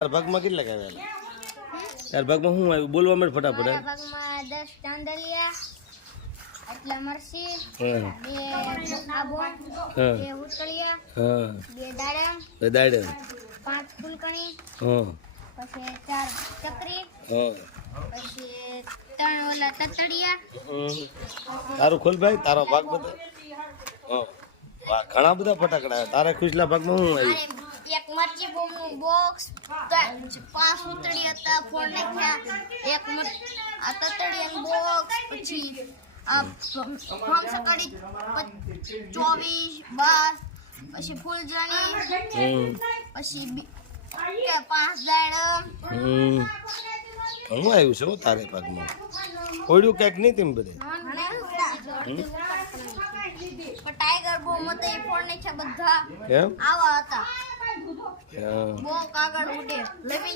તાર ભાગમાં કેટલા આવેલા? તાર ભાગમાં શું આવ્યું? બોલવા માંડ ફટાફટ. મારા ભાગમાં 10 ચાંદલિયા, આટલા મરસી, 2 આબોન, 2 ઉતળિયા, 2 દાડમ, 5 ફૂલકણી, પછી 4 ચકરી, પછી 3 ઓલા તતડિયા. તારું ખોલ ભાઈ, તારો ભાગ બધા. વાહ, ઘણા બધા ફટાકડા. તારા ખુશલા ભાગમાં શું આવ્યું? એક મરચી બોમનું બોક્સ, 5 ઉતળી હતા, ફોન નાખ્યા, એક આ તતડિયાનું બોક્સ, પછી આ ફોર્મ સકડી 24 12, પછી ફૂલજણી, પછી 5 દાડમ. ઘણું આવ્યું છે હો તારે ભાગમાં. ઓળ્યું ક્યાંક નહીં તેમ બધે. ટાઈગર બોમ હતા એ ફોન નાખ્યા બધા. એમ આવા હતા. હા. બહુ કાગળ ઉડે.